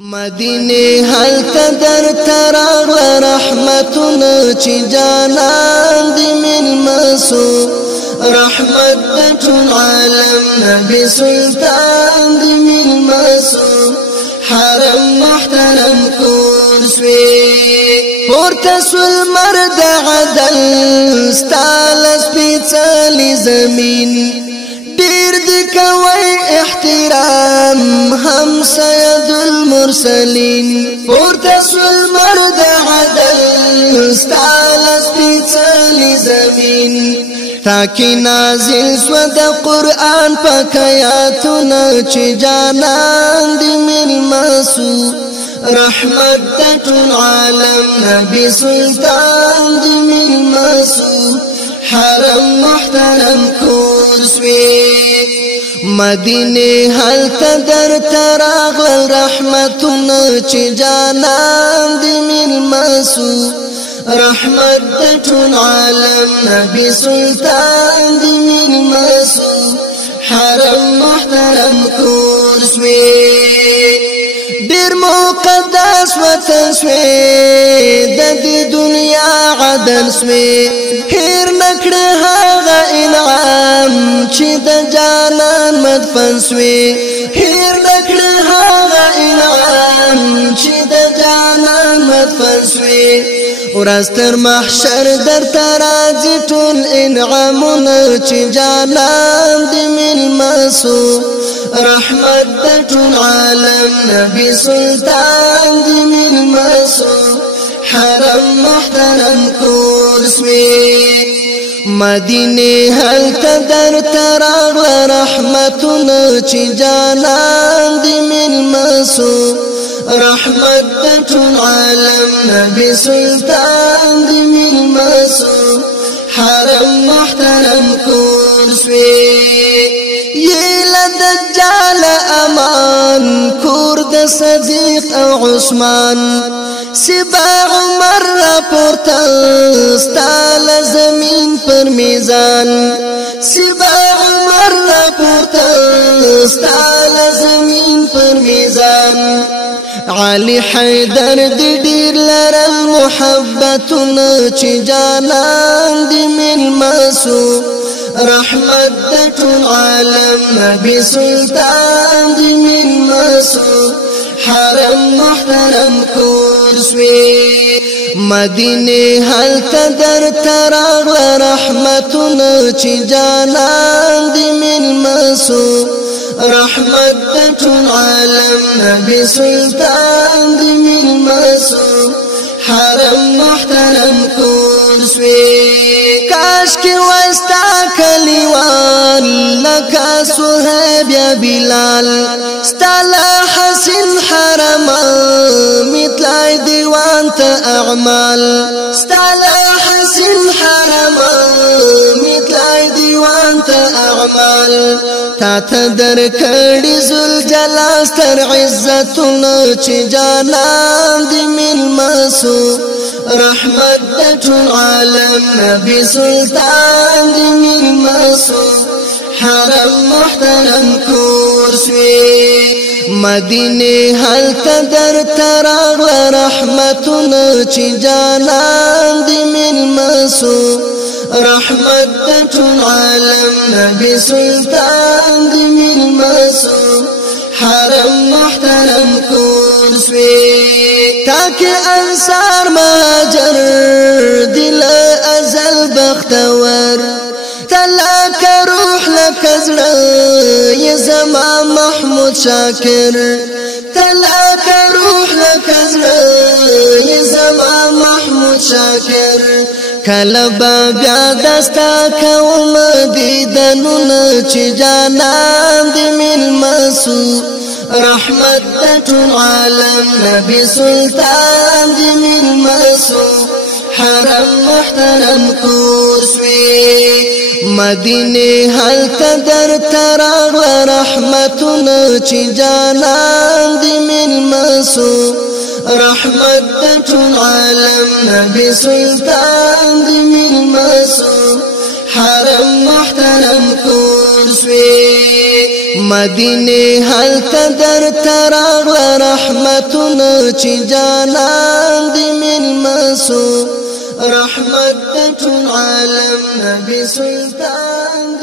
مدینه هلته در تراغ رحمتونه چې جانان دی ملمسو رحمت د ټول عالم نبی سلطان دی ملمسو حرم محترم کورسوی پورته سول مرد عدل ستال سپیڅلی زمین دیر دی کوي احترام هم سید المرسلین پورته سول مرد عدل ستال سپیڅلی زمین تاکی نازل سو د قرآن پاک آیاتونه چې جانان دی ملمسو رحمت د ټول عالم نبی سلطان دی ملمسو حرم محترم کورسوی مدینه هلته در تراغل رحمتونه چې جانان دی ملمسو رحمت د ټول عالم نبی سلطان دی ملمسو حرم محترم کورسوی ډیر مقدس وطن سوی د دې دنیا عدل سوی هیر نکړه هغه انعام چې د جانان مدفن سوی هیر نکړه هغه انعام چې د جانان مدفن سوی ورستر محشر در تراځي ټول انعامونه چې جانان دی ملمسو رحمت د ټول عالم نبی سلطان دی ملمسو حرم محترم کورسوی مدینه هلته در تراغل رحمتونه چې جانان دی ملمسو رحمت د ټول عالم نبی سلطان دی ملمسو حرم محترم کورسوی یلا دجال امان کور د صدیق او عثمان سبا عمر راپورته ستال زمین پر میزان سبا عمر راپورته ستال زمین پر میزان علی حیدر دی ډیر لرل محبتونه چې جانان دی ملمسو رحمت د ټول عالم نبی سلطان دی ملمسو حرم محترم کورسوی مدینه هلته در تراغل رحمتونه چې جانان دی ملمسو رحمت د ټول عالم نبی سلطان دی ملمسو حرم محترم کورسوی کاش کی وستا کلیوان لکا صہیب یا بلال ستالا حسن حرم مطلع دیوان تا اعمال ستالا حسن حرم مطلع دیوان تا اعمال تا تا در کڑی زل جلاستر عزتنا چی جانان دی ملمسو رحمت د ټول عالم نبی سلطان دی ملمسو حرم محترم کورسوی مدینه هلته در تراغل رحمتونه چې جانان دی ملمسو رحمت د ټول عالم نبی سلطان دی ملمسو حرم محترم کورسوی تاکي انصار مهاجر دل ازل بختور تلاك روح لك زړه يا زما محمود شاکر تلاك روح لك زړه يا زما محمود شاکر کلبا بیا دستا کوم دیدنونه چې جانان دی ملمسو رحمت د ټول عالم نبی سلطان دی ملمسو حرم محترم کورسوی مدینه هلته در تراغل رحمتونه چې جانان دی ملمسو رحمت د ټول عالم نبی سلطان دی ملمسو حرم محترم کورسوی نور سوی مدینه هل تدر تراغل رحمتنا چی جانان دی من مسو رحمت ټول عالم نبی سلطان